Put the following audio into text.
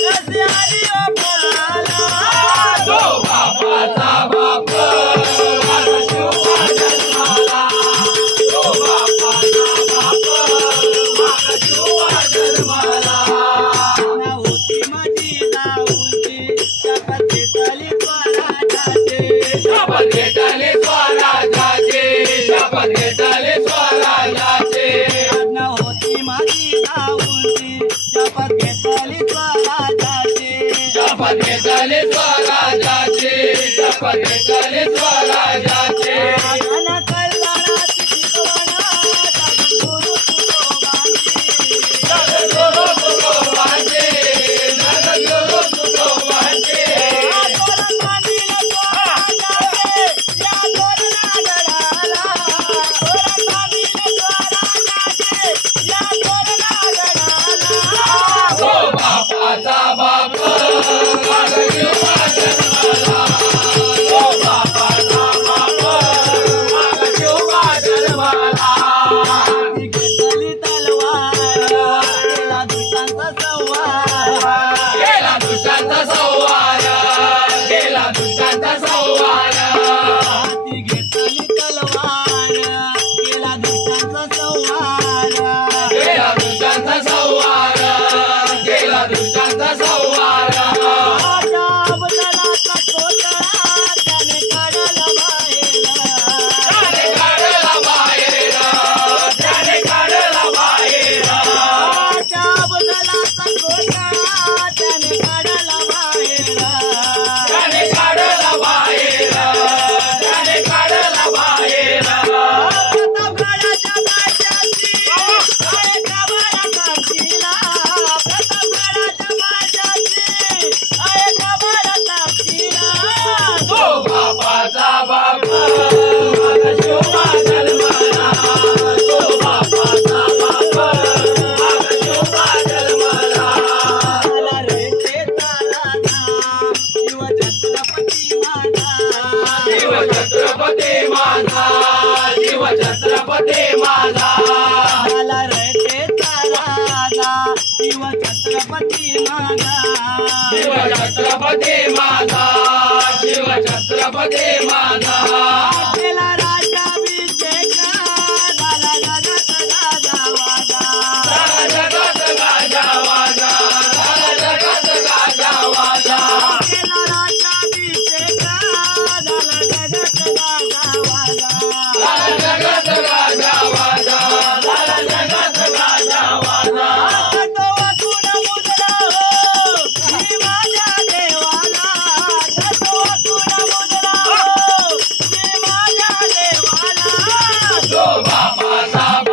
माझ्या पलटले स्वराज्याचे आज्ञा होती माझी गाऊची शपथ घेतली स्वराज्याचे शपथ घेतली स्वराज्याचे शपथ घेतली स्वराज्याचे माझा शिव छत्रपती माझा. मला रडते छत्रपती माझा. शिव छत्रपती माझा. Rosa